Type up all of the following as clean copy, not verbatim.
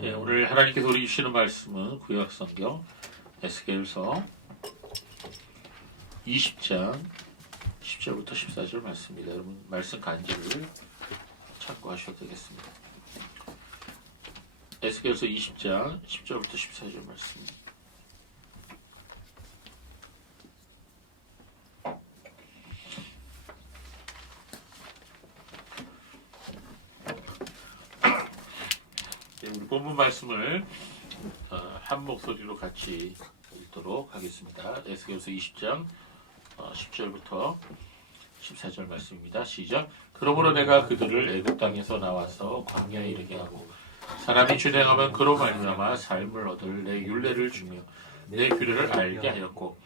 네, 오늘 하나님께서 우리 주시는 말씀은 구약성경 에스겔서 20장 10절부터 14절 말씀입니다. 여러분 말씀 간증을 참고하셔도 되겠습니다. 에스겔서 20장 10절부터 14절 말씀입니다. 우리 본문 말씀을 한 목소리로 같이 읽도록 하겠습니다. 에스겔서 20장 10절부터 14절 말씀입니다. 시작. 그러므로 내가 그들을 애굽 땅에서 나와서 광야에 이르게 하고 사람이 준행하면 그로 말미암아 삶을 얻을 내 율례를 주며 내 규례를 알게 하였고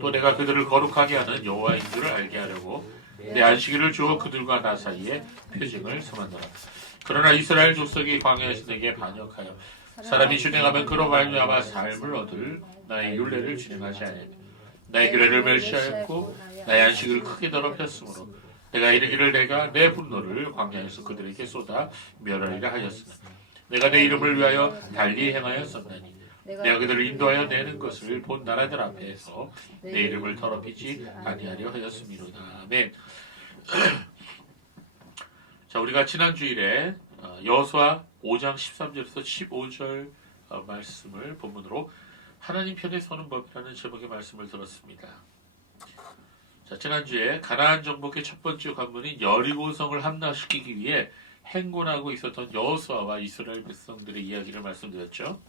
또 내가 그들을 거룩하게 하는 여호와인 줄을 알게 하려고 내 안식일을 주어 그들과 나 사이에 표징을 삼았노라. 그러나 이스라엘 족속이 광야에서 내게 반역하여 사람이 준행하면 그로 말미암아 삶을 얻을 나의 율례를 준행하지 아니하며 나의 규례를 멸시하였고 나의 안식을 크게 더럽혔으므로 내가 이르기를 내가 내 분노를 광야에서 그들에게 쏟아 멸하리라 하였으나 내가 내 이름을 위하여 달리 행하였었나니 내가 그들을 인도하여 내는 것을 본 나라들 앞에서 내 이름을 더럽히지 아니하려 하였음이로다. 아멘. 자, 우리가 지난 주일에 여호수아 5장 13절에서 15절 말씀을 본문으로 하나님 편에 서는 법이라는 제목의 말씀을 들었습니다. 자, 지난주에 가나안 정복의 첫 번째 관문인 여리고성을 함락시키기 위해 행군하고 있었던 여호수아와 이스라엘 백성들의 이야기를 말씀드렸죠.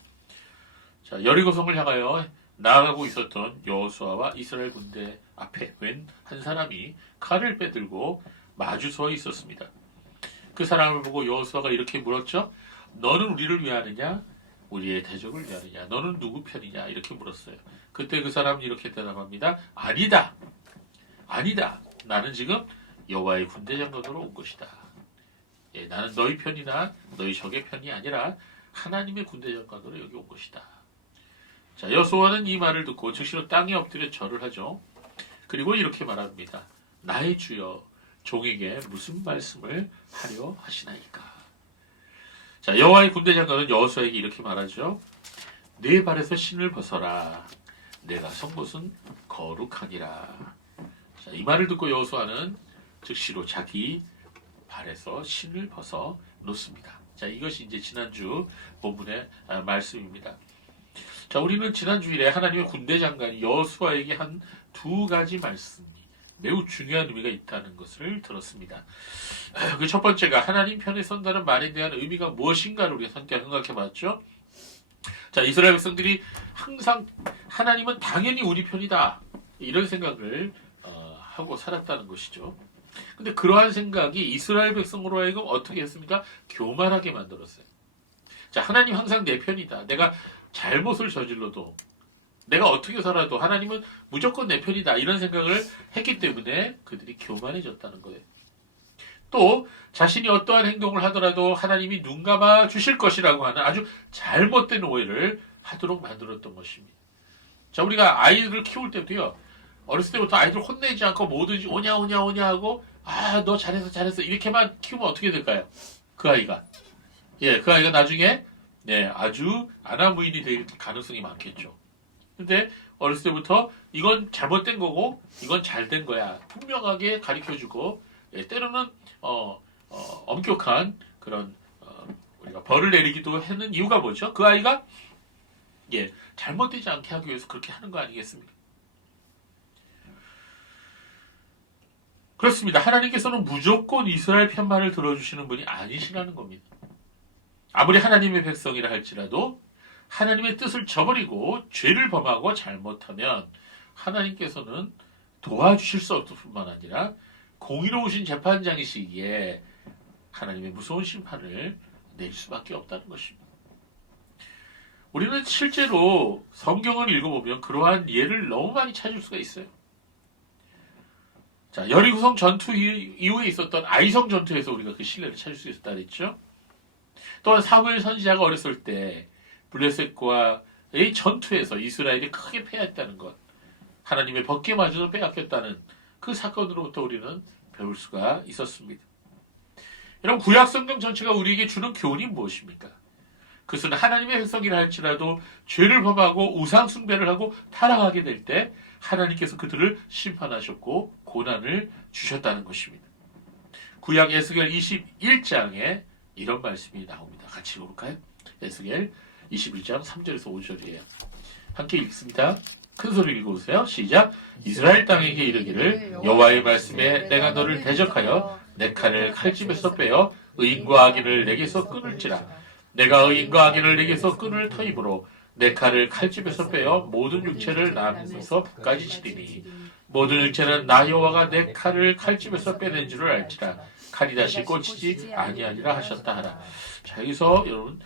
자, 여리고성을 향하여 나아가고 있었던 여호수아와 이스라엘 군대 앞에 웬 한 사람이 칼을 빼들고 마주 서 있었습니다. 그 사람을 보고 여호수아가 이렇게 물었죠. 너는 우리를 위하느냐? 우리의 대적을 위하느냐? 너는 누구 편이냐? 이렇게 물었어요. 그때 그 사람은 이렇게 대답합니다. 아니다. 아니다. 나는 지금 여호와의 군대 장관으로 온 것이다. 예, 나는 너희 편이나 너희 적의 편이 아니라 하나님의 군대 장관으로 여기 온 것이다. 자, 여호수아는 이 말을 듣고 즉시로 땅에 엎드려 절을 하죠. 그리고 이렇게 말합니다. 나의 주여, 종에게 무슨 말씀을 하려 하시나이까. 자, 여호와의 군대 장관은 여호수아에게 이렇게 말하죠. 네 발에서 신을 벗어라. 내가 선 곳은 거룩하니라. 자, 이 말을 듣고 여호수아는 즉시로 자기 발에서 신을 벗어 놓습니다. 자, 이것이 이제 지난주 본문의 말씀입니다. 자, 우리는 지난 주일에 하나님의 군대 장관이 여호수아에게 한 두 가지 말씀이 매우 중요한 의미가 있다는 것을 들었습니다. 그 첫 번째가 하나님 편에 선다는 말에 대한 의미가 무엇인가를 우리가 생각해 봤죠. 자, 이스라엘 백성들이 항상 하나님은 당연히 우리 편이다. 이런 생각을 하고 살았다는 것이죠. 근데 그러한 생각이 이스라엘 백성으로 하여금 어떻게 했습니까? 교만하게 만들었어요. 자, 하나님 항상 내 편이다. 내가 잘못을 저질러도 내가 어떻게 살아도 하나님은 무조건 내 편이다. 이런 생각을 했기 때문에 그들이 교만해졌다는 거예요. 또 자신이 어떠한 행동을 하더라도 하나님이 눈 감아 주실 것이라고 하는 아주 잘못된 오해를 하도록 만들었던 것입니다. 자, 우리가 아이들을 키울 때도요. 어렸을 때부터 아이들 혼내지 않고 뭐든지 오냐 하고 너 잘했어 이렇게만 키우면 어떻게 될까요? 그 아이가 나중에 아주 아나무인이 될 가능성이 많겠죠. 근데 어렸을 때부터 이건 잘못된 거고 이건 잘된 거야 분명하게 가르쳐주고 때로는 엄격한 그런 우리가 벌을 내리기도 하는 이유가 뭐죠? 그 아이가 잘못되지 않게 하기 위해서 그렇게 하는 거 아니겠습니까? 그렇습니다. 하나님께서는 무조건 이스라엘 편만을 들어주시는 분이 아니시라는 겁니다. 아무리 하나님의 백성이라 할지라도 하나님의 뜻을 저버리고 죄를 범하고 잘못하면 하나님께서는 도와주실 수 없을 뿐만 아니라 공의로우신 재판장이시기에 하나님의 무서운 심판을 내릴 수밖에 없다는 것입니다. 우리는 실제로 성경을 읽어보면 그러한 예를 너무 많이 찾을 수가 있어요. 자, 여리고성 전투 이후에 있었던 아이성 전투에서 우리가 그 신뢰를 찾을 수 있었다 그랬죠. 또한 사무엘 선지자가 어렸을 때 블레셋과의 전투에서 이스라엘이 크게 패했다는 것, 하나님의 법궤마저도 빼앗겼다는 그 사건으로부터 우리는 배울 수가 있었습니다. 여러분, 구약 성경 전체가 우리에게 주는 교훈이 무엇입니까? 그것은 하나님의 백성이라 할지라도 죄를 범하고 우상 숭배를 하고 타락하게 될 때 하나님께서 그들을 심판하셨고 고난을 주셨다는 것입니다. 구약 에스겔 21장에 이런 말씀이 나옵니다. 같이 읽어볼까요? 에스겔 21장 3절에서 5절이에요. 함께 읽습니다. 큰 소리 읽어보세요. 시작. 이스라엘 땅에게 이르기를 여호와의 말씀에 내가 너를 대적하여 내 칼을 칼집에서 빼어 의인과 악인을 내게서 끊을지라. 내가 의인과 악인을 내게서 끊을 터이므로 내 칼을 칼집에서 빼어 모든 육체를 나누면서 북까지 치리니 모든 육체는 나 여호와가 내 칼을 칼집에서 빼낸 줄을 알지라. 칼이 다시 꽂히지 아니하리라 하셨다 하라. 자, 여기서 여러분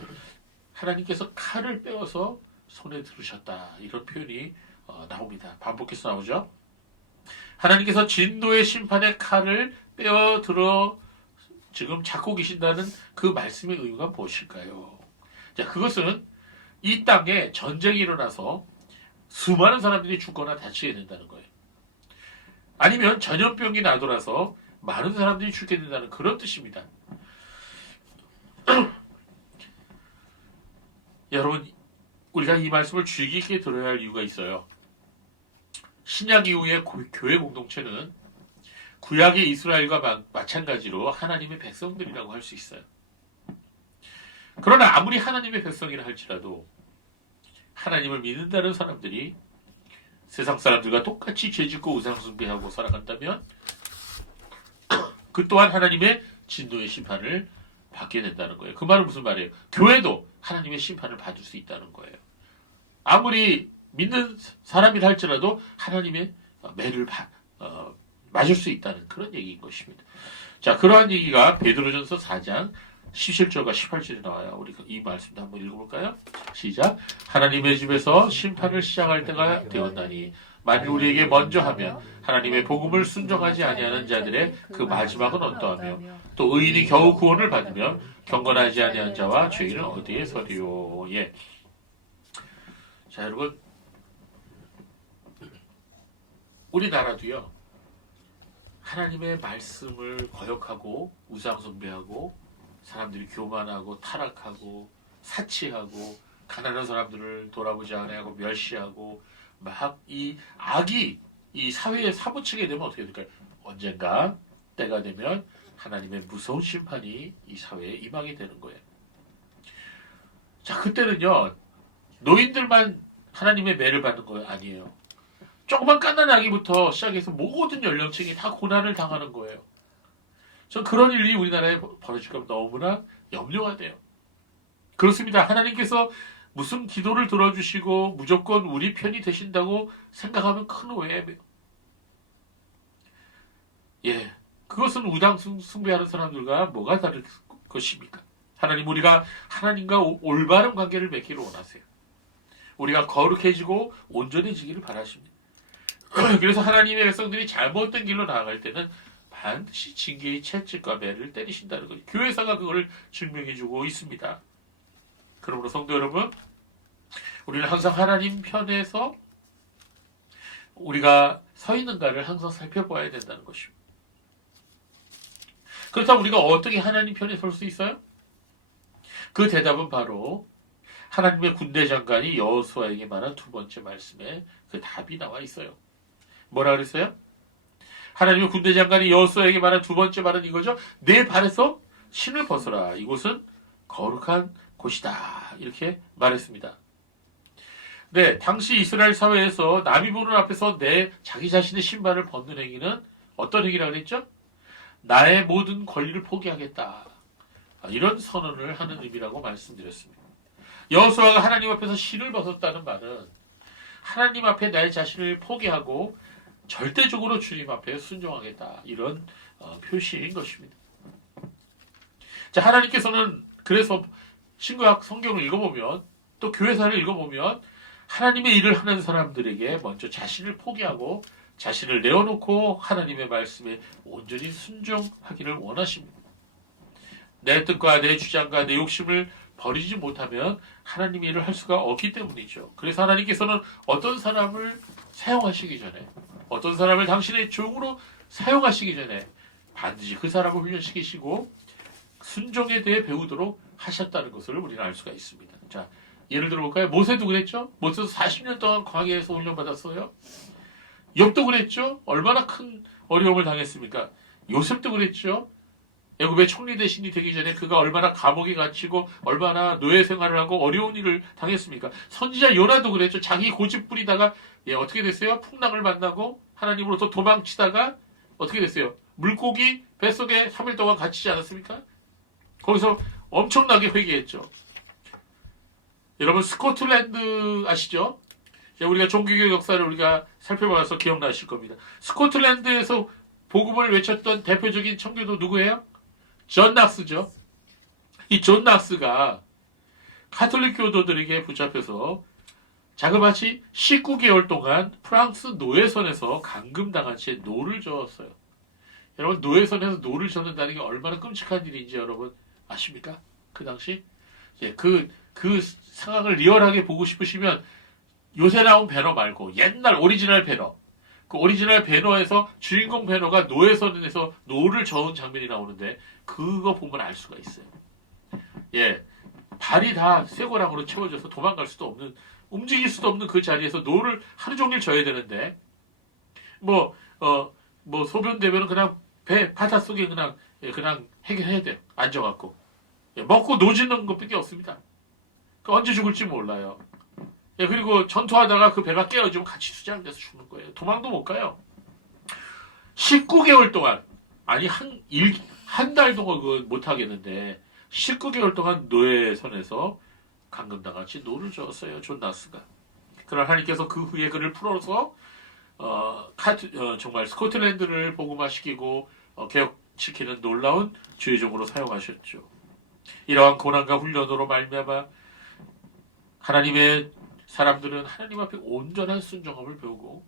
하나님께서 칼을 빼어서 손에 들으셨다 이런 표현이 나옵니다. 반복해서 나오죠. 하나님께서 진노의 심판의 칼을 빼어 들어 지금 잡고 계신다는 그 말씀의 의미가 무엇일까요? 자, 그것은 이 땅에 전쟁이 일어나서 수많은 사람들이 죽거나 다치게 된다는 거예요. 아니면 전염병이 나돌아서 많은 사람들이 죽게 된다는 그런 뜻입니다. 여러분, 우리가 이 말씀을 주의 깊게 들어야 할 이유가 있어요. 신약 이후의 교회 공동체는 구약의 이스라엘과 마찬가지로 하나님의 백성들이라고 할 수 있어요. 그러나 아무리 하나님의 백성이라 할지라도 하나님을 믿는다는 사람들이 세상 사람들과 똑같이 죄짓고 우상숭배하고 살아간다면 그 또한 하나님의 진노의 심판을 받게 된다는 거예요. 그 말은 무슨 말이에요? 교회도 하나님의 심판을 받을 수 있다는 거예요. 아무리 믿는 사람이라 할지라도 하나님의 매를 맞을 수 있다는 그런 얘기인 것입니다. 자, 그러한 얘기가 베드로전서 4장 17절과 18절에 나와요. 우리 이 말씀도 한번 읽어볼까요? 시작. 하나님의 집에서 심판을 시작할 때가 되었나니 만일 우리에게 먼저 하면 하나님의 복음을 순종하지 아니하는 자들의 그 마지막은 어떠하며 또 의인이 겨우 구원을 받으며 경건하지 아니한 자와 죄인은 어디에 서리요. 예. 자, 여러분, 우리나라도요 하나님의 말씀을 거역하고 우상숭배하고 사람들이 교만하고 타락하고 사치하고 가난한 사람들을 돌아보지 않아하고 멸시하고 막 이 악이 이 사회에 사무치게 되면 어떻게 될까요? 언젠가 때가 되면 하나님의 무서운 심판이 이 사회에 임하게 되는 거예요. 자, 그때는요 노인들만 하나님의 매를 받는 거 아니에요. 조그만 깐난 아기부터 시작해서 모든 연령층이 다 고난을 당하는 거예요. 전 그런 일이 우리나라에 벌어질까 너무나 염려가 돼요. 그렇습니다. 하나님께서 무슨 기도를 들어주시고 무조건 우리 편이 되신다고 생각하면 큰 오해예요. 예, 그것은 우상숭배하는 사람들과 뭐가 다를 것입니까? 하나님, 우리가 하나님과 올바른 관계를 맺기를 원하세요. 우리가 거룩해지고 온전해지기를 바라십니다. 그래서 하나님의 백성들이 잘못된 길로 나아갈 때는 반드시 징계의 채찍과 매를 때리신다는 거죠. 교회사가 그걸 증명해주고 있습니다. 그러므로 성도 여러분, 우리는 항상 하나님 편에서 우리가 서 있는가를 항상 살펴봐야 된다는 것입니다. 그렇다면 우리가 어떻게 하나님 편에 설 수 있어요? 그 대답은 바로 하나님의 군대 장관이 여호수아에게 말한 두 번째 말씀에 그 답이 나와 있어요. 뭐라 그랬어요? 하나님의 군대 장관이 여호수아에게 말한 두 번째 말은 이거죠. 내 발에서 신을 벗어라. 이곳은 거룩한 곳이다. 이렇게 말했습니다. 네, 당시 이스라엘 사회에서 남이 보는 앞에서 자기 자신의 신발을 벗는 행위는 어떤 행위라고 그랬죠? 나의 모든 권리를 포기하겠다. 이런 선언을 하는 의미라고 말씀드렸습니다. 여호수아가 하나님 앞에서 신을 벗었다는 말은 하나님 앞에 나의 자신을 포기하고 절대적으로 주님 앞에 순종하겠다. 이런 표시인 것입니다. 자, 하나님께서는 그래서 신구약 성경을 읽어보면 또 교회사를 읽어보면 하나님의 일을 하는 사람들에게 먼저 자신을 포기하고 자신을 내어놓고 하나님의 말씀에 온전히 순종하기를 원하십니다. 내 뜻과 내 주장과 내 욕심을 버리지 못하면 하나님의 일을 할 수가 없기 때문이죠. 그래서 하나님께서는 어떤 사람을 사용하시기 전에 어떤 사람을 당신의 종으로 사용하시기 전에 반드시 그 사람을 훈련시키시고 순종에 대해 배우도록 하셨다는 것을 우리는 알 수가 있습니다. 자, 예를 들어볼까요? 모세도 그랬죠? 모세도 40년 동안 광야에서 훈련받았어요. 욥도 그랬죠? 얼마나 큰 어려움을 당했습니까? 요셉도 그랬죠? 애굽의 총리 대신이 되기 전에 그가 얼마나 감옥에 갇히고 얼마나 노예 생활을 하고 어려운 일을 당했습니까? 선지자 요나도 그랬죠. 자기 고집 부리다가 어떻게 됐어요? 풍랑을 만나고 하나님으로부터 도망치다가 어떻게 됐어요? 물고기 뱃속에 3일 동안 갇히지 않았습니까? 거기서 엄청나게 회개했죠. 여러분 스코틀랜드 아시죠? 우리가 종교개혁 역사를 우리가 살펴봐서 기억나실 겁니다. 스코틀랜드에서 복음을 외쳤던 대표적인 청교도 누구예요? 존 낙스죠. 이 존 낙스가 가톨릭 교도들에게 붙잡혀서 자그마치 19개월 동안 프랑스 노예선에서 감금당한 채 노를 저었어요. 여러분 노예선에서 노를 저는다는 게 얼마나 끔찍한 일인지 여러분 아십니까? 그 당시 그 상황을 리얼하게 보고 싶으시면 요새 나온 배너 말고 옛날 오리지널 배너, 그 오리지널 배너에서 주인공 배너가 노예선에서 노를 저은 장면이 나오는데 그거 보면 알 수가 있어요. 발이 다 쇠고랑으로 채워져서 도망갈 수도 없는, 움직일 수도 없는 그 자리에서 노를 하루 종일 져야 되는데 소변 대변은 그냥 배 바다 속에 그냥 해결해야 돼요. 앉아갖고 먹고 노지는 것밖에 없습니다. 언제 죽을지 몰라요. 그리고 전투하다가 그 배가 깨어지면 같이 수장돼서 죽는 거예요. 도망도 못 가요. 19개월 동안, 아니 한 달 동안 그거 못 하겠는데 19개월 동안 노예선에서 감금당같이 노를 저었어요. 존 낙스가. 그러나 하나님께서 그 후에 그를 풀어서 정말 스코틀랜드를 복음화시키고 개혁시키는 놀라운 주의 종으로 사용하셨죠. 이러한 고난과 훈련으로 말미암아 하나님의 사람들은 하나님 앞에 온전한 순종함을 배우고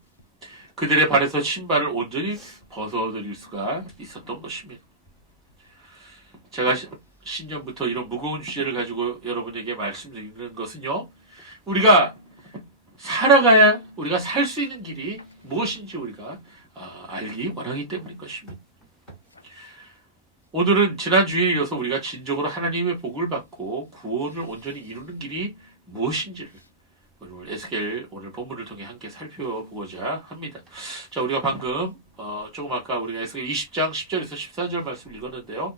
그들의 발에서 신발을 온전히 벗어들일 수가 있었던 것입니다. 제가 신년부터 이런 무거운 주제를 가지고 여러분에게 말씀드리는 것은요, 우리가 살아가야 우리가 살 수 있는 길이 무엇인지 우리가 알기 원하기 때문인 것입니다. 오늘은 지난 주에 이어서 우리가 진정으로 하나님의 복을 받고 구원을 온전히 이루는 길이 무엇인지를 오늘 에스겔 오늘 본문을 통해 함께 살펴보고자 합니다. 자, 우리가 방금 조금 아까 우리가 에스겔 20장 10절에서 14절 말씀 읽었는데요.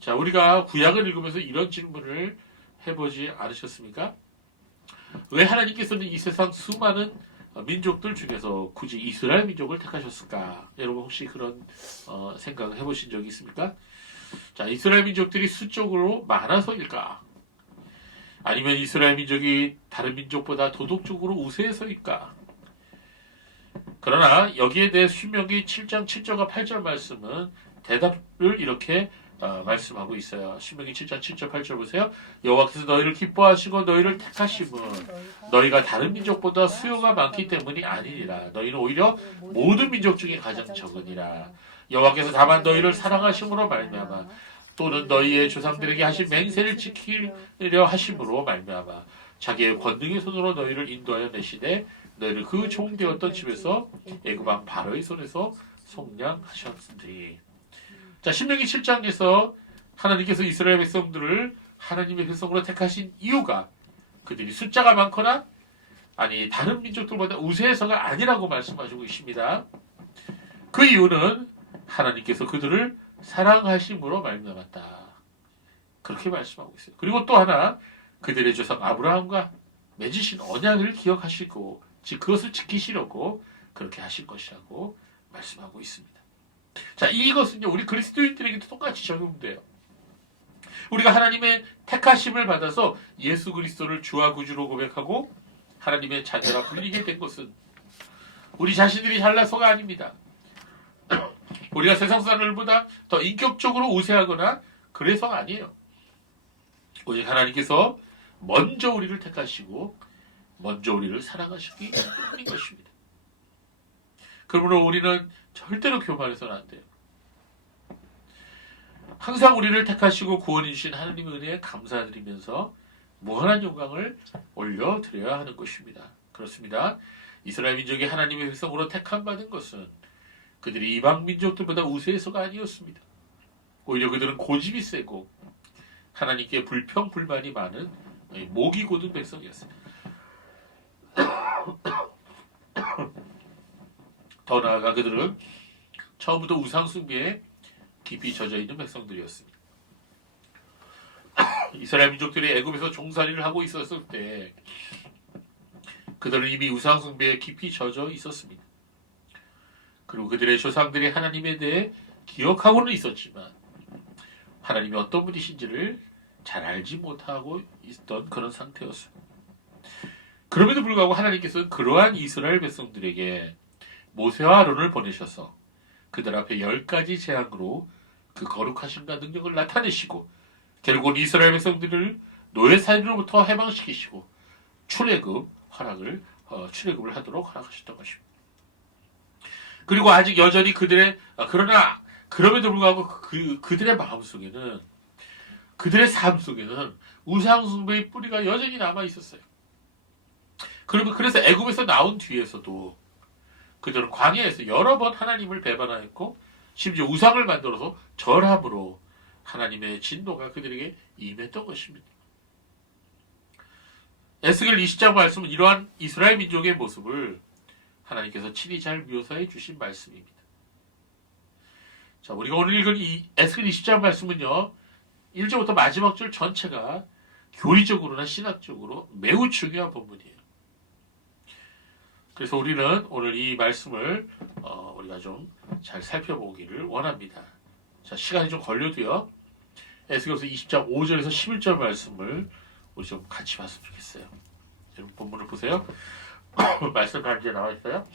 자, 우리가 구약을 읽으면서 이런 질문을 해보지 않으셨습니까? 왜 하나님께서는 이 세상 수많은 민족들 중에서 굳이 이스라엘 민족을 택하셨을까? 여러분 혹시 그런 생각을 해보신 적이 있습니까? 자, 이스라엘 민족들이 수적으로 많아서일까? 아니면 이스라엘 민족이 다른 민족보다 도덕적으로 우세해서일까? 그러나 여기에 대해 신명기 7장 7절과 8절 말씀은 대답을 이렇게 말씀하고 있어요. 신명기 7장 7절 8절 보세요. 여호와께서 너희를 기뻐하시고 너희를 택하심은 너희가 다른 민족보다 수요가 많기 때문이 아니니라. 너희는 오히려 모든 민족 중에 가장 적으니라. 여호와께서 다만 너희를 사랑하심으로 말미암아 또는 너희의 조상들에게 하신 맹세를 지키려 하심으로 말미암아 자기의 권능의 손으로 너희를 인도하여 내시되 너희를 그 종되었던 집에서 애굽 왕 바로의 손에서 속량하셨으니. 자, 신명기 7장에서 하나님께서 이스라엘 백성들을 하나님의 백성으로 택하신 이유가 그들이 숫자가 많거나 아니 다른 민족들보다 우세해서가 아니라고 말씀하시고 계십니다. 그 이유는 하나님께서 그들을 사랑하심으로 말미암았다. 그렇게 말씀하고 있어요. 그리고 또 하나 그들의 조상 아브라함과 맺으신 언약을 기억하시고 즉 그것을 지키시려고 그렇게 하신 것이라고 말씀하고 있습니다. 자, 이것은요 우리 그리스도인들에게도 똑같이 적용돼요. 우리가 하나님의 택하심을 받아서 예수 그리스도를 주와 구주로 고백하고 하나님의 자녀라 불리게 된 것은 우리 자신들이 잘나서가 아닙니다. 우리가 세상 사람들보다 더 인격적으로 우세하거나 그래서가 아니에요. 오직 하나님께서 먼저 우리를 택하시고 먼저 우리를 사랑하시기 때문인 것입니다. 그러므로 우리는 절대로 교만해서는 안 돼요. 항상 우리를 택하시고 구원해 주신 하나님의 은혜에 감사드리면서 무한한 영광을 올려드려야 하는 것입니다. 그렇습니다. 이스라엘 민족이 하나님의 백성으로 택함받은 것은 그들이 이방 민족들보다 우세해서가 아니었습니다. 오히려 그들은 고집이 세고 하나님께 불평불만이 많은 목이 곧은 백성이었어요. 더 나아가 그들은 처음부터 우상 숭배에 깊이 젖어 있는 백성들이었습니다. 이스라엘 민족들이 애굽에서 종살이를 하고 있었을 때 그들은 이미 우상 숭배에 깊이 젖어 있었습니다. 그리고 그들의 조상들이 하나님에 대해 기억하고는 있었지만 하나님이 어떤 분이신지를 잘 알지 못하고 있던 그런 상태였어요. 그럼에도 불구하고 하나님께서는 그러한 이스라엘 백성들에게 모세와 아론을 보내셔서 그들 앞에 10가지 재앙으로 그 거룩하심과 능력을 나타내시고 결국은 이스라엘 백성들을 노예살이로부터 해방시키시고 출애굽을 하도록 허락하셨던 것입니다. 그리고 아직 여전히 그러나 그럼에도 불구하고 그들의 마음속에는 그들의 삶 속에는 우상숭배의 뿌리가 여전히 남아 있었어요. 그래서 애굽에서 나온 뒤에서도 그들은 광야에서 여러 번 하나님을 배반하였고 심지어 우상을 만들어서 절함으로 하나님의 진노가 그들에게 임했던 것입니다. 에스겔 20장 말씀은 이러한 이스라엘 민족의 모습을 하나님께서 친히 잘 묘사해 주신 말씀입니다. 자, 우리가 오늘 읽은 이 에스겔 20장 말씀은요, 1절부터 마지막 절 전체가 교리적으로나 신학적으로 매우 중요한 본문이에요. 그래서 우리는 오늘 이 말씀을 우리가 좀 잘 살펴보기를 원합니다. 자, 시간이 좀 걸려도요, 에스겔서 20장 5절에서 11절 말씀을 우리 좀 같이 봤으면 좋겠어요. 여러분 본문을 보세요. 말씀 단지에 나와 있어요.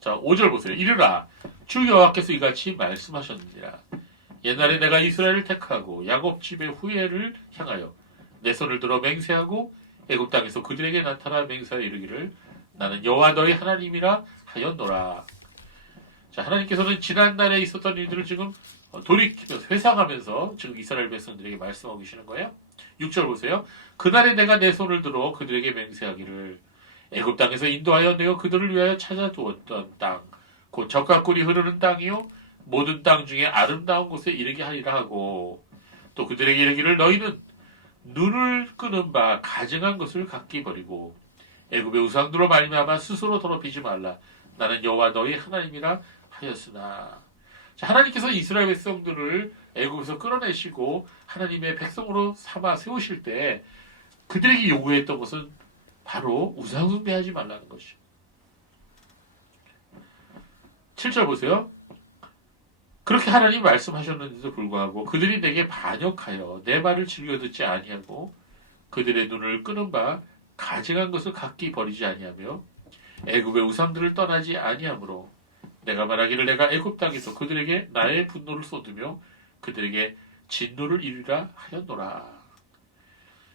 자, 5절 보세요. 이르라 주 여호와께서 이같이 말씀하셨느니라. 옛날에 내가 이스라엘을 택하고 야곱 집의 후예를 향하여 내 손을 들어 맹세하고 애굽 땅에서 그들에게 나타나 맹세하여 이르기를 나는 여호와 너희 하나님이라 하였노라. 자, 하나님께서는 지난날에 있었던 일들을 지금 돌이키면서 회상하면서 지금 이스라엘 백성들에게 말씀하고 계시는 거예요. 6절 보세요. 그날에 내가 내 손을 들어 그들에게 맹세하기를 애굽 땅에서 인도하여 내어 그들을 위하여 찾아두었던 땅 곧 젖과 꿀이 흐르는 땅이요 모든 땅 중에 아름다운 곳에 이르게 하리라 하고 또 그들에게 이르기를 너희는 눈을 끄는 바 가증한 것을 각기 버리고 애굽의 우상들로 말미암아 스스로 더럽히지 말라. 나는 여호와 너희 하나님이라 하였으나. 자, 하나님께서 이스라엘 백성들을 애굽에서 끌어내시고 하나님의 백성으로 삼아 세우실 때 그들에게 요구했던 것은 바로 우상 숭배하지 말라는 것이죠. 7절 보세요. 그렇게 하나님이 말씀하셨는데도 불구하고 그들이 내게 반역하여 내 말을 즐겨 듣지 아니하고 그들의 눈을 끄는 바 가증한 것을 각기 버리지 아니하며 애굽의 우상들을 떠나지 아니하므로 내가 말하기를 내가 애굽 땅에서 그들에게 나의 분노를 쏟으며 그들에게 진노를 이르라 하였노라.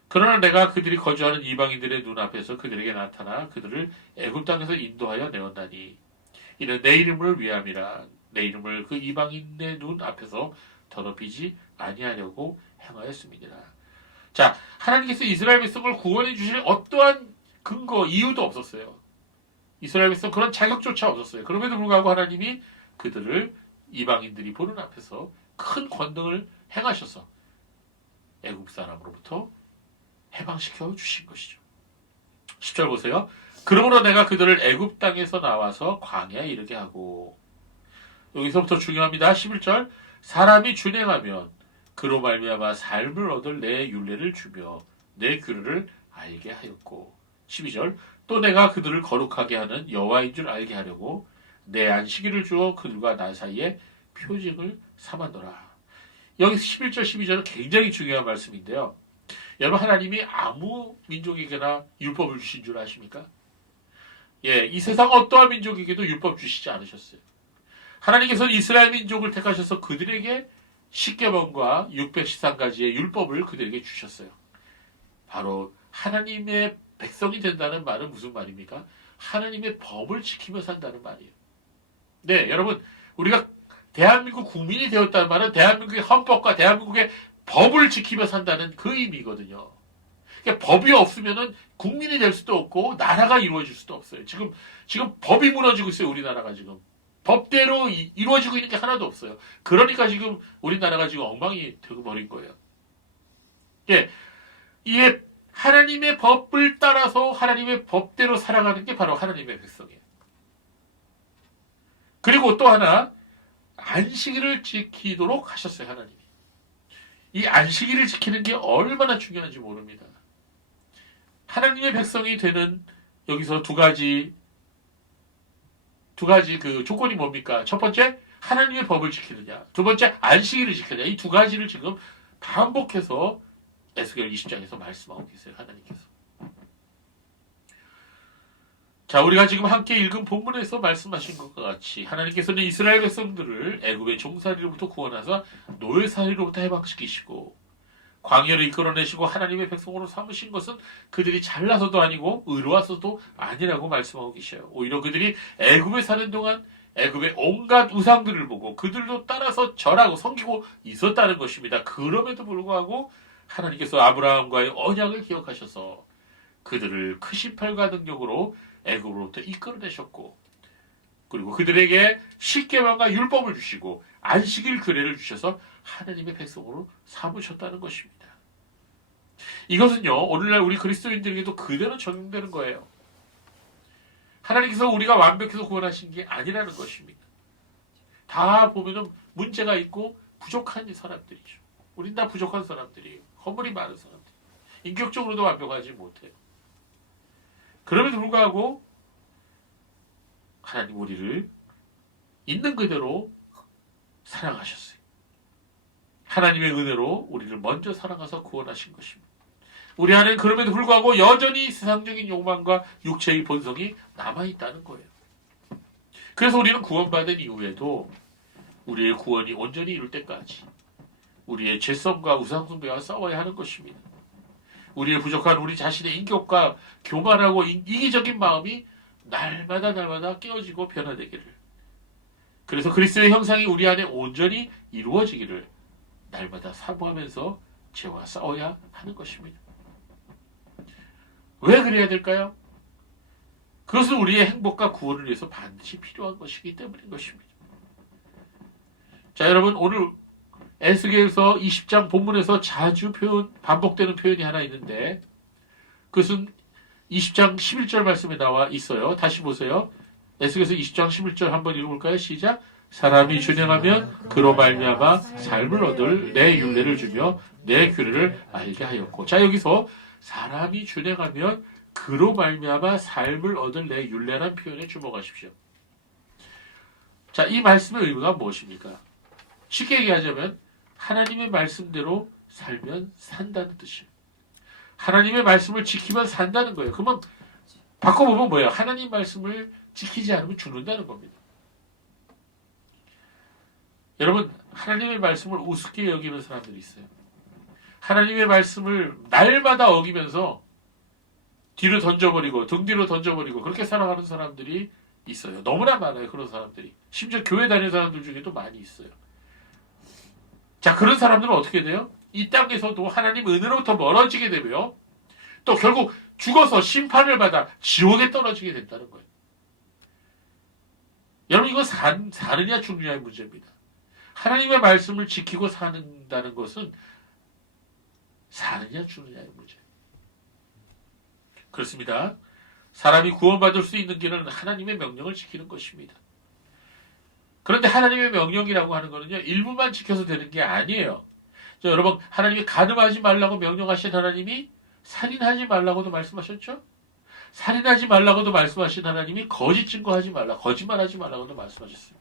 그러나 내가 그들이 거주하는 이방인들의 눈앞에서 그들에게 나타나 그들을 애굽 땅에서 인도하여 내었나니 이는 내 이름을 위함이라. 내 이름을 그 이방인의 눈 앞에서 더럽히지 아니하려고 행하였습니다. 자, 하나님께서 이스라엘 백성을 구원해 주실 어떠한 근거, 이유도 없었어요. 이스라엘 백성 그런 자격조차 없었어요. 그럼에도 불구하고 하나님이 그들을 이방인들이 보는 앞에서 큰 권능을 행하셔서 애굽 사람으로부터 해방시켜 주신 것이죠. 10절 보세요. 그러므로 내가 그들을 애굽 땅에서 나와서 광야에 이르게 하고 여기서부터 중요합니다. 11절 사람이 준행하면 그로 말미암아 삶을 얻을 내 율례를 주며 내 규례를 알게 하였고 12절 또 내가 그들을 거룩하게 하는 여호와인 줄 알게 하려고 내 안식일을 주어 그들과 나 사이에 표징을 삼았노라. 여기서 11절 12절은 굉장히 중요한 말씀인데요. 여러분 하나님이 아무 민족에게나 율법을 주신 줄 아십니까? 예, 이 세상 어떠한 민족에게도 율법 주시지 않으셨어요. 하나님께서는 이스라엘 민족을 택하셔서 그들에게 10계명과 613가지의 율법을 그들에게 주셨어요. 바로 하나님의 백성이 된다는 말은 무슨 말입니까? 하나님의 법을 지키며 산다는 말이에요. 네, 여러분 우리가 대한민국 국민이 되었다는 말은 대한민국의 헌법과 대한민국의 법을 지키며 산다는 그 의미거든요. 그러니까 법이 없으면은 국민이 될 수도 없고 나라가 이루어질 수도 없어요. 지금 법이 무너지고 있어요. 우리나라가 지금 법대로 이루어지고 있는 게 하나도 없어요. 그러니까 지금 우리나라가 지금 엉망이 되어버린 거예요. 예, 이게 하나님의 법을 따라서 하나님의 법대로 살아가는 게 바로 하나님의 백성이에요. 그리고 또 하나, 안식일을 지키도록 하셨어요, 하나님이. 이 안식일을 지키는 게 얼마나 중요한지 모릅니다. 하나님의 백성이 되는 여기서 두 가지 그 조건이 뭡니까? 첫 번째, 하나님의 법을 지키느냐. 두 번째, 안식일을 지키느냐. 이 두 가지를 지금 반복해서 에스겔 20장에서 말씀하고 계세요, 하나님께서. 자, 우리가 지금 함께 읽은 본문에서 말씀하신 것과 같이 하나님께서는 이스라엘 백성들을 애굽의 종살이로부터 구원하사 노예살이로부터 해방시키시고 광야를 이끌어내시고 하나님의 백성으로 삼으신 것은 그들이 잘나서도 아니고 의로워서도 아니라고 말씀하고 계셔요. 오히려 그들이 애굽에 사는 동안 애굽의 온갖 우상들을 보고 그들도 따라서 절하고 섬기고 있었다는 것입니다. 그럼에도 불구하고 하나님께서 아브라함과의 언약을 기억하셔서 그들을 크신 팔과 능력으로 애굽으로부터 이끌어내셨고, 그리고 그들에게 십계명과 율법을 주시고 안식일 규례를 주셔서 하나님의 백성으로 삼으셨다는 것입니다. 이것은요, 오늘날 우리 그리스도인들에게도 그대로 적용되는 거예요. 하나님께서 우리가 완벽해서 구원하신 게 아니라는 것입니다. 다 보면은 문제가 있고 부족한 사람들이죠. 우린 다 부족한 사람들이에요. 허물이 많은 사람들. 인격적으로도 완벽하지 못해요. 그럼에도 불구하고 하나님 우리를 있는 그대로 사랑하셨어요. 하나님의 은혜로 우리를 먼저 사랑하사 구원하신 것입니다. 우리 안에는 그럼에도 불구하고 여전히 세상적인 욕망과 육체의 본성이 남아있다는 거예요. 그래서 우리는 구원받은 이후에도 우리의 구원이 온전히 이룰 때까지 우리의 죄성과 우상숭배와 싸워야 하는 것입니다. 우리의 부족한 우리 자신의 인격과 교만하고 이기적인 마음이 날마다 깨어지고 변화되기를, 그래서 그리스도의 형상이 우리 안에 온전히 이루어지기를 날마다 사모하면서 죄와 싸워야 하는 것입니다. 왜 그래야 될까요? 그것은 우리의 행복과 구원을 위해서 반드시 필요한 것이기 때문인 것입니다. 자, 여러분, 오늘 에스겔서 20장 본문에서 자주 반복되는 표현이 하나 있는데, 그것은 20장 11절 말씀에 나와 있어요. 다시 보세요. 에스겔서 20장 11절 한번 읽어볼까요? 시작. 사람이 준행하면 그로 말미암아 삶을 얻을 내 율례를 주며 내 규례를 알게 하였고. 자, 여기서 사람이 준행하면 그로 말미암아 삶을 얻을 내 율례란 표현에 주목하십시오. 자, 이 말씀의 의미가 무엇입니까? 쉽게 얘기하자면 하나님의 말씀대로 살면 산다는 뜻이에요. 하나님의 말씀을 지키면 산다는 거예요. 그러면 바꿔보면 뭐예요? 하나님 말씀을 지키지 않으면 죽는다는 겁니다. 여러분, 하나님의 말씀을 우습게 여기는 사람들이 있어요. 하나님의 말씀을 날마다 어기면서 뒤로 던져버리고 등 뒤로 던져버리고 그렇게 살아가는 사람들이 있어요. 너무나 많아요. 그런 사람들이. 심지어 교회 다니는 사람들 중에도 많이 있어요. 자, 그런 사람들은 어떻게 돼요? 이 땅에서도 하나님 은혜로부터 멀어지게 되고요. 또 결국 죽어서 심판을 받아 지옥에 떨어지게 된다는 거예요. 여러분, 이거 사느냐 죽느냐의 문제입니다. 하나님의 말씀을 지키고 사는다는 것은 사느냐 죽느냐의 문제예요. 그렇습니다. 사람이 구원받을 수 있는 길은 하나님의 명령을 지키는 것입니다. 그런데 하나님의 명령이라고 하는 것은요, 일부만 지켜서 되는 게 아니에요. 자, 여러분, 하나님이 간음하지 말라고 명령하신 하나님이 살인하지 말라고도 말씀하셨죠? 살인하지 말라고도 말씀하신 하나님이 거짓 증거하지 말라, 거짓말하지 말라고도 말씀하셨어요.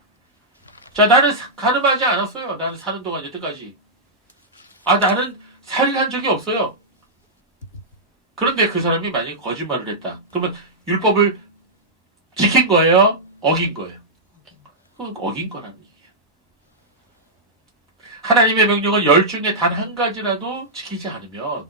자, 나는 간음하지 않았어요. 나는 사는 동안 여태까지. 나는 살인한 적이 없어요. 그런데 그 사람이 만약에 거짓말을 했다. 그러면 율법을 지킨 거예요? 어긴 거예요? 어긴 거라는 얘기예요. 하나님의 명령은 10 중에 단 한 가지라도 지키지 않으면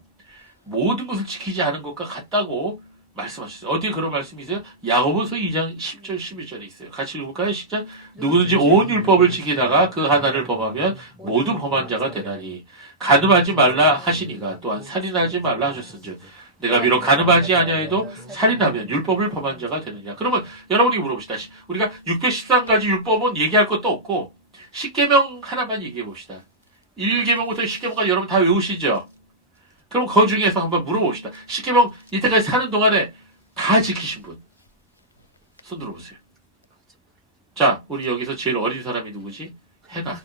모든 것을 지키지 않은 것과 같다고 말씀하셨어요. 어디에 그런 말씀이 있어요? 야고보서 2장 10절 11절에 있어요. 같이 읽을까요? 시작. 누구든지 온 율법을 지키다가 그 하나를 범하면 모두 범한 자가 되나니 간음하지 말라 하시니가 또한 살인하지 말라 하셨은즉 내가 비록 간음하지 아니하여도 살인하면 율법을 범한 자가 되느냐. 그러면 여러분이 물어봅시다. 우리가 613가지 율법은 얘기할 것도 없고 10계명 하나만 얘기해 봅시다. 1계명부터 10계명까지 여러분 다 외우시죠? 그럼 그 중에서 한번 물어봅시다. 십계명 이때까지 사는 동안에 다 지키신 분 손 들어보세요. 자, 우리 여기서 제일 어린 사람이 누구지? 해나.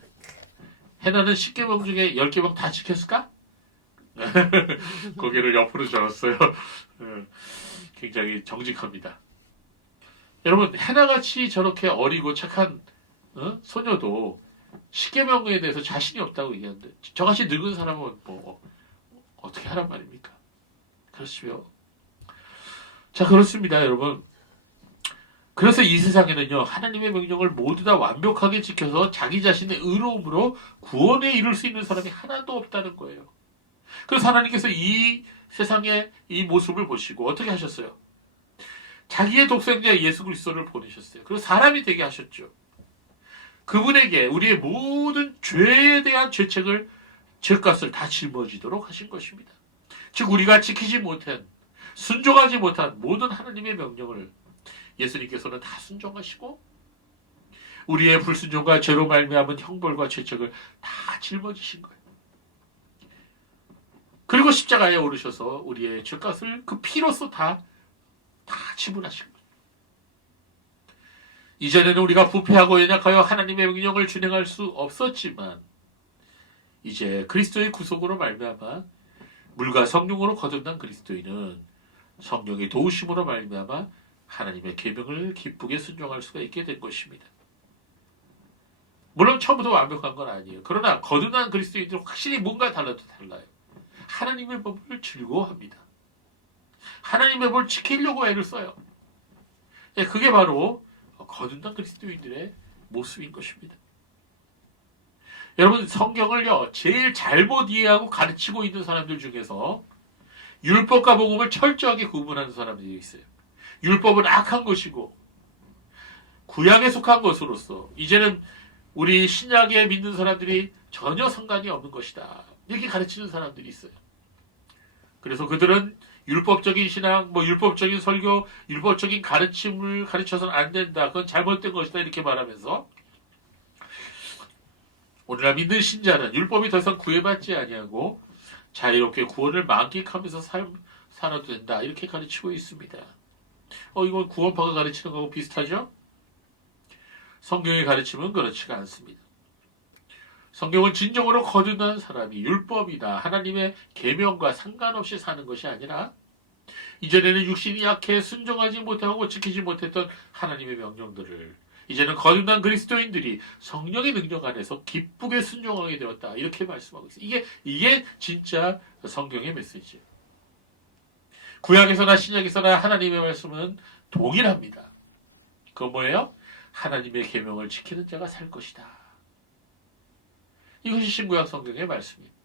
해나는 십계명 중에 10계명 다 지켰을까? 고개를 옆으로 저었어요. 굉장히 정직합니다. 여러분, 해나같이 저렇게 어리고 착한 소녀도 십계명에 대해서 자신이 없다고 얘기하는데 저같이 늙은 사람은 뭐 어떻게 하란 말입니까? 그렇지요. 자, 그렇습니다, 여러분. 그래서 이 세상에는요, 하나님의 명령을 모두 다 완벽하게 지켜서 자기 자신의 의로움으로 구원에 이룰 수 있는 사람이 하나도 없다는 거예요. 그래서 하나님께서 이 세상의 이 모습을 보시고 어떻게 하셨어요? 자기의 독생자 예수 그리스도를 보내셨어요. 그리고 사람이 되게 하셨죠. 그분에게 우리의 모든 죄에 대한 죄책을, 죄값을 다 짊어지도록 하신 것입니다. 즉 우리가 지키지 못한, 순종하지 못한 모든 하나님의 명령을 예수님께서는 다 순종하시고 우리의 불순종과 죄로 말미암은 형벌과 죄책을 다 짊어지신 거예요. 그리고 십자가에 오르셔서 우리의 죄값을 그 피로써 다 지불하신 거예요. 이전에는 우리가 부패하고 연약하여 하나님의 명령을 준행할 수 없었지만 이제 그리스도의 구속으로 말미암아 물과 성령으로 거듭난 그리스도인은 성령의 도우심으로 말미암아 하나님의 계명을 기쁘게 순종할 수가 있게 된 것입니다. 물론 처음부터 완벽한 건 아니에요. 그러나 거듭난 그리스도인들은 확실히 뭔가 달라도 달라요. 하나님의 법을 즐거워합니다. 하나님의 법을 지키려고 애를 써요. 그게 바로 거듭난 그리스도인들의 모습인 것입니다. 여러분, 성경을요 제일 잘못 이해하고 가르치고 있는 사람들 중에서 율법과 복음을 철저하게 구분하는 사람들이 있어요. 율법은 악한 것이고 구약에 속한 것으로서 이제는 우리 신약에 믿는 사람들이 전혀 상관이 없는 것이다, 이렇게 가르치는 사람들이 있어요. 그래서 그들은 율법적인 신앙, 율법적인 설교, 율법적인 가르침을 가르쳐서는 안 된다, 그건 잘못된 것이다, 이렇게 말하면서 오늘날 믿는 신자는 율법이 더 이상 구애받지 아니하고 자유롭게 구원을 만끽하면서 살아도 된다, 이렇게 가르치고 있습니다. 이건 구원파가 가르치는 거하고 비슷하죠? 성경의 가르침은 그렇지가 않습니다. 성경은 진정으로 거듭난 사람이 율법이나 하나님의 계명과 상관없이 사는 것이 아니라 이전에는 육신이 약해 순종하지 못하고 지키지 못했던 하나님의 명령들을 이제는 거듭난 그리스도인들이 성령의 능력 안에서 기쁘게 순종하게 되었다, 이렇게 말씀하고 있어요. 이게 진짜 성경의 메시지예요. 구약에서나 신약에서나 하나님의 말씀은 동일합니다. 그건 뭐예요? 하나님의 계명을 지키는 자가 살 것이다. 이것이 신구약 성경의 말씀입니다.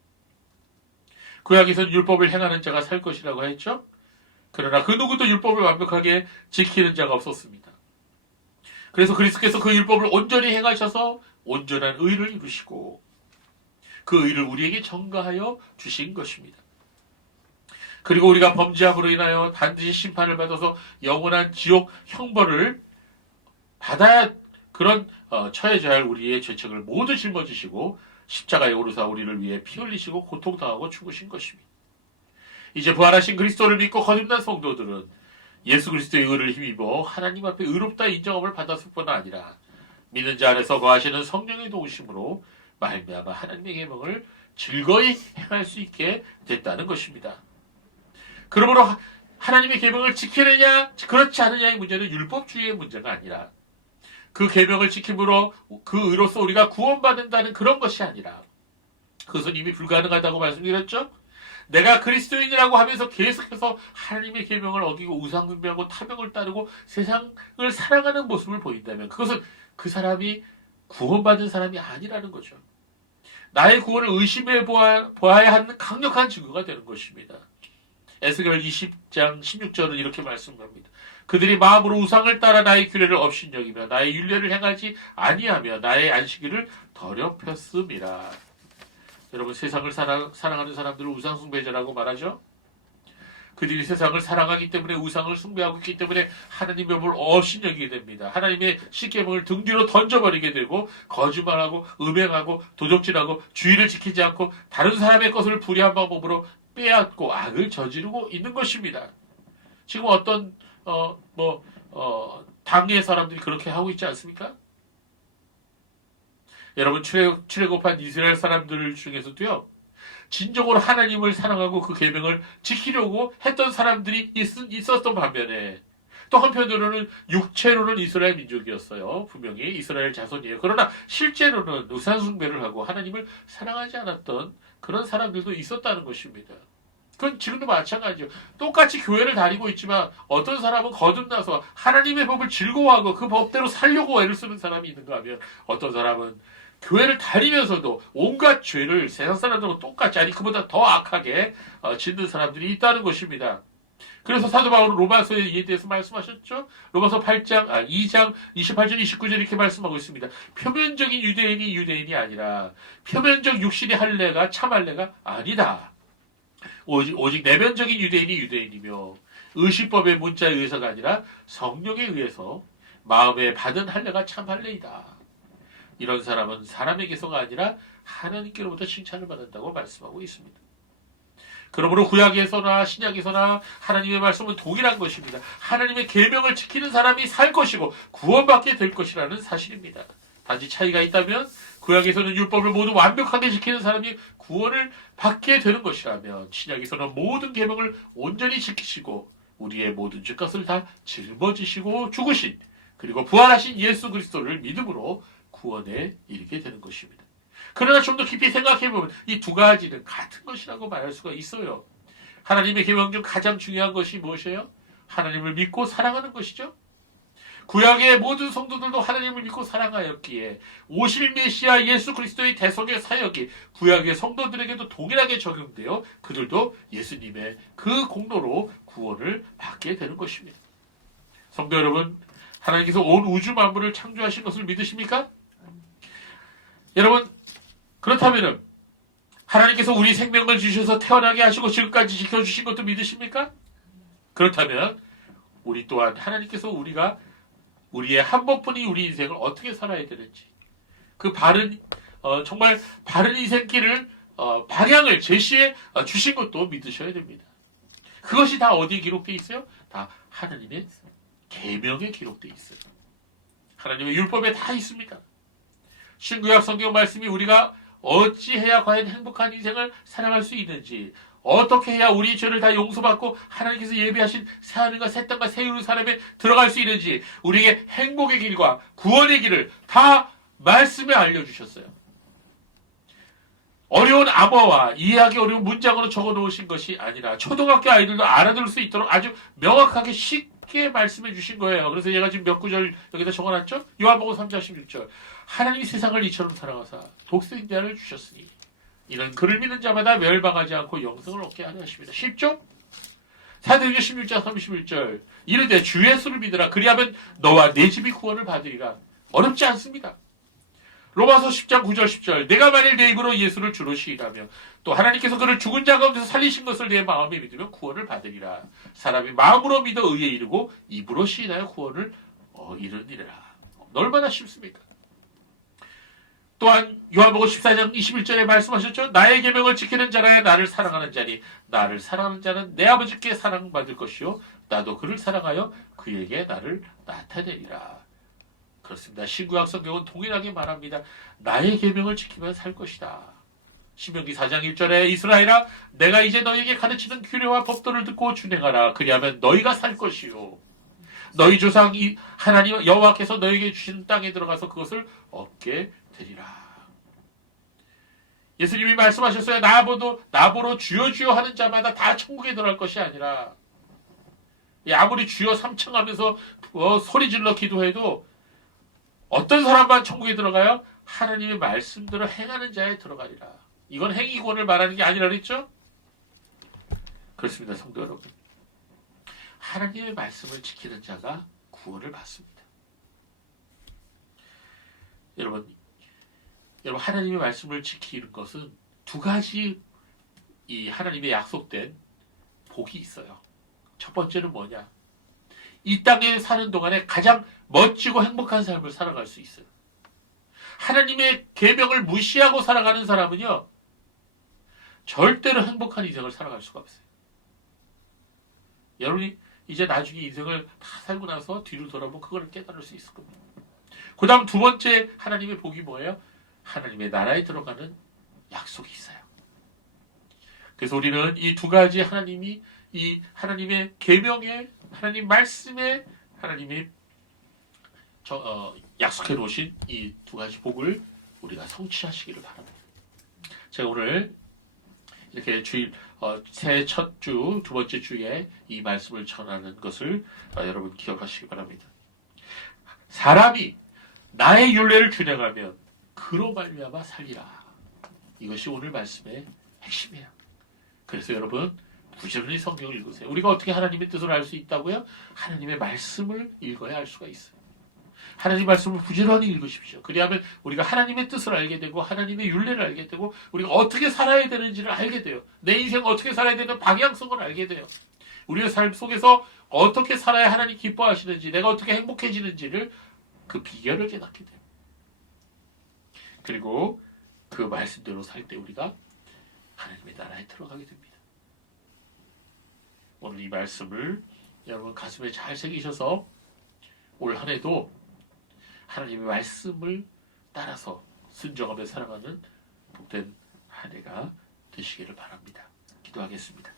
구약에서는 율법을 행하는 자가 살 것이라고 했죠. 그러나 그 누구도 율법을 완벽하게 지키는 자가 없었습니다. 그래서 그리스도께서 그 율법을 온전히 행하셔서 온전한 의를 이루시고 그 의를 우리에게 전가하여 주신 것입니다. 그리고 우리가 범죄함으로 인하여 반드시 심판을 받아서 영원한 지옥 형벌을 받아야 그런 처해져야 할 우리의 죄책을 모두 짊어지시고 십자가에 오르사 우리를 위해 피 흘리시고 고통당하고 죽으신 것입니다. 이제 부활하신 그리스도를 믿고 거듭난 성도들은 예수 그리스도의 의를 힘입어 하나님 앞에 의롭다 인정함을 받았을 뿐 아니라 믿는 자 안에서 거하시는 성령의 도우심으로 말미암아 하나님의 계명을 즐거이 행할 수 있게 됐다는 것입니다. 그러므로 하나님의 계명을 지키느냐 그렇지 않느냐의 문제는 율법주의의 문제가 아니라 그 계명을 지킴으로 그 의로서 우리가 구원받는다는 그런 것이 아니라 그것은 이미 불가능하다고 말씀드렸죠. 내가 그리스도인이라고 하면서 계속해서 하나님의 계명을 어기고 우상 숭배하고 탐욕을 따르고 세상을 사랑하는 모습을 보인다면 그것은 그 사람이 구원받은 사람이 아니라는 거죠. 나의 구원을 의심해 보아야 하는 강력한 증거가 되는 것입니다. 에스겔 20장 16절은 이렇게 말씀합니다. 그들이 마음으로 우상을 따라 나의 규례를 업신여기며 나의 율례를 행하지 아니하며 나의 안식일을 더럽혔음이라. 여러분, 세상을 사랑하는 사람들을 우상 숭배자라고 말하죠. 그들이 세상을 사랑하기 때문에 우상을 숭배하고 있기 때문에 하나님의 법을 업신여기게 됩니다. 하나님의 십계명을 등 뒤로 던져버리게 되고 거짓말하고 음행하고 도적질하고 주의를 지키지 않고 다른 사람의 것을 불의한 방법으로 빼앗고 악을 저지르고 있는 것입니다. 지금 어떤 당의 사람들이 그렇게 하고 있지 않습니까? 여러분 출애굽한 이스라엘 사람들 중에서도요. 진정으로 하나님을 사랑하고 그 계명을 지키려고 했던 사람들이 있었던 반면에 또 한편으로는 육체로는 이스라엘 민족이었어요. 분명히 이스라엘 자손이에요. 그러나 실제로는 우상 숭배를 하고 하나님을 사랑하지 않았던 그런 사람들도 있었다는 것입니다. 그건 지금도 마찬가지죠. 똑같이 교회를 다니고 있지만 어떤 사람은 거듭나서 하나님의 법을 즐거워하고 그 법대로 살려고 애를 쓰는 사람이 있는가 하면 어떤 사람은 교회를 다니면서도 온갖 죄를 세상 사람들과 똑같이 아니 그보다 더 악하게 짓는 사람들이 있다는 것입니다. 그래서 사도 바울은 로마서에 이에 대해서 말씀하셨죠. 로마서 2장 28절 29절 이렇게 말씀하고 있습니다. 표면적인 유대인이 유대인이 아니라 표면적 육신의 할례가 참 할례가 아니다. 오직 내면적인 유대인이 유대인이며 의식법의 문자에 의해서가 아니라 성령에 의해서 마음에 받은 할례가 참 할례이다. 이런 사람은 사람에게서가 아니라 하나님께로부터 칭찬을 받는다고 말씀하고 있습니다. 그러므로 구약에서나 신약에서나 하나님의 말씀은 동일한 것입니다. 하나님의 계명을 지키는 사람이 살 것이고 구원받게 될 것이라는 사실입니다. 단지 차이가 있다면 구약에서는 율법을 모두 완벽하게 지키는 사람이 구원을 받게 되는 것이라면 신약에서는 모든 계명을 온전히 지키시고 우리의 모든 죄값을 다 짊어지시고 죽으신 그리고 부활하신 예수 그리스도를 믿음으로 구원에 이르게 되는 것입니다. 그러나 좀 더 깊이 생각해보면 이 두 가지는 같은 것이라고 말할 수가 있어요. 하나님의 계명 중 가장 중요한 것이 무엇이에요? 하나님을 믿고 사랑하는 것이죠. 구약의 모든 성도들도 하나님을 믿고 사랑하였기에 오실 메시아 예수 그리스도의 대속의 사역이 구약의 성도들에게도 동일하게 적용되어 그들도 예수님의 그 공로로 구원을 받게 되는 것입니다. 성도 여러분, 하나님께서 온 우주 만물을 창조하신 것을 믿으십니까? 여러분, 그렇다면 하나님께서 우리 생명을 주셔서 태어나게 하시고 지금까지 지켜주신 것도 믿으십니까? 그렇다면 우리 또한 하나님께서 우리의 한 번뿐인 우리 인생을 어떻게 살아야 되는지 그 정말 바른 인생길을 방향을 제시해 주신 것도 믿으셔야 됩니다. 그것이 다 어디에 기록되어 있어요? 다 하나님의 계명에 기록되어 있어요. 하나님의 율법에 다 있습니다. 신구약 성경 말씀이 우리가 어찌해야 과연 행복한 인생을 살아갈 수 있는지 어떻게 해야 우리 죄를 다 용서받고 하나님께서 예비하신 새하늘과 새 땅과 새 예루살렘에 들어갈 수 있는지 우리에게 행복의 길과 구원의 길을 다 말씀에 알려주셨어요. 어려운 암어와 이해하기 어려운 문장으로 적어놓으신 것이 아니라 초등학교 아이들도 알아들을 수 있도록 아주 명확하게 쉽게 말씀해 주신 거예요. 그래서 얘가 지금 몇 구절 여기다 적어놨죠? 요한복음 3장 16절 하나님이 세상을 이처럼 사랑하사 독생자를 주셨으니 이는 그를 믿는 자마다 멸망하지 않고 영생을 얻게 하려 하십니다. 쉽죠? 사도행전 16장 31절 이르되 주 예수를 믿으라 그리하면 너와 내 집이 구원을 받으리라. 어렵지 않습니다. 로마서 10장 9절 10절 내가 만일 내 입으로 예수를 주로 시인하며 또 하나님께서 그를 죽은 자 가운데서 살리신 것을 내 마음에 믿으면 구원을 받으리라. 사람이 마음으로 믿어 의에 이르고 입으로 시인하여 구원을 이르니라. 얼마나 쉽습니까? 또한 요한복음 14장 21절에 말씀하셨죠. 나의 계명을 지키는 자라야 나를 사랑하는 자니 나를 사랑하는 자는 내 아버지께 사랑받을 것이요 나도 그를 사랑하여 그에게 나를 나타내리라. 그렇습니다. 신구약 성경은 동일하게 말합니다. 나의 계명을 지키면 살 것이다. 신명기 4장 1절에 이스라엘아 내가 이제 너에게 가르치는 규례와 법도를 듣고 준행하라. 그리하면 너희가 살 것이요 너희 조상 하나님 여호와께서 너에게 주시는 땅에 들어가서 그것을 얻게 되리라. 예수님이 말씀하셨어요. 나보러 주여 주여 하는 자마다 다 천국에 들어갈 것이 아니라 아무리 주여 삼청하면서 소리 질러 기도해도 어떤 사람만 천국에 들어가요? 하나님의 말씀대로 행하는 자에 들어가리라. 이건 행위권을 말하는 게 아니라 그랬죠? 그렇습니다. 성도 여러분. 하나님의 말씀을 지키는 자가 구원을 받습니다. 여러분 하나님의 말씀을 지키는 것은 두 가지 이 하나님의 약속된 복이 있어요. 첫 번째는 뭐냐? 이 땅에 사는 동안에 가장 멋지고 행복한 삶을 살아갈 수 있어요. 하나님의 계명을 무시하고 살아가는 사람은요. 절대로 행복한 인생을 살아갈 수가 없어요. 여러분이 이제 나중에 인생을 다 살고 나서 뒤를 돌아보면 그거를 깨달을 수 있을 겁니다. 그 다음 두 번째 하나님의 복이 뭐예요? 하나님의 나라에 들어가는 약속이 있어요. 그래서 우리는 이 두 가지 하나님이 이 하나님의 계명에 하나님 말씀에 하나님이 약속해 놓으신 이 두 가지 복을 우리가 성취하시기를 바랍니다. 제가 오늘 이렇게 주일 새해 첫 주, 두 번째 주에 이 말씀을 전하는 것을 여러분 기억하시기 바랍니다. 사람이 나의 율례를 준행하면 그로 말미암아 살리라. 이것이 오늘 말씀의 핵심이에요. 그래서 여러분 부지런히 성경을 읽으세요. 우리가 어떻게 하나님의 뜻을 알 수 있다고요? 하나님의 말씀을 읽어야 알 수가 있어요. 하나님 말씀을 부지런히 읽으십시오. 그리하면 우리가 하나님의 뜻을 알게 되고 하나님의 율례를 알게 되고 우리가 어떻게 살아야 되는지를 알게 돼요. 내 인생 어떻게 살아야 되는 방향성을 알게 돼요. 우리의 삶 속에서 어떻게 살아야 하나님 기뻐하시는지 내가 어떻게 행복해지는지를 그 비결을 깨닫게 돼요. 그리고 그 말씀대로 살 때 우리가 하나님의 나라에 들어가게 됩니다. 오늘 이 말씀을 여러분 가슴에 잘 새기셔서 올 한 해도 하나님의 말씀을 따라서 순종하며 살아가는 복된 한 해가 되시기를 바랍니다. 기도하겠습니다.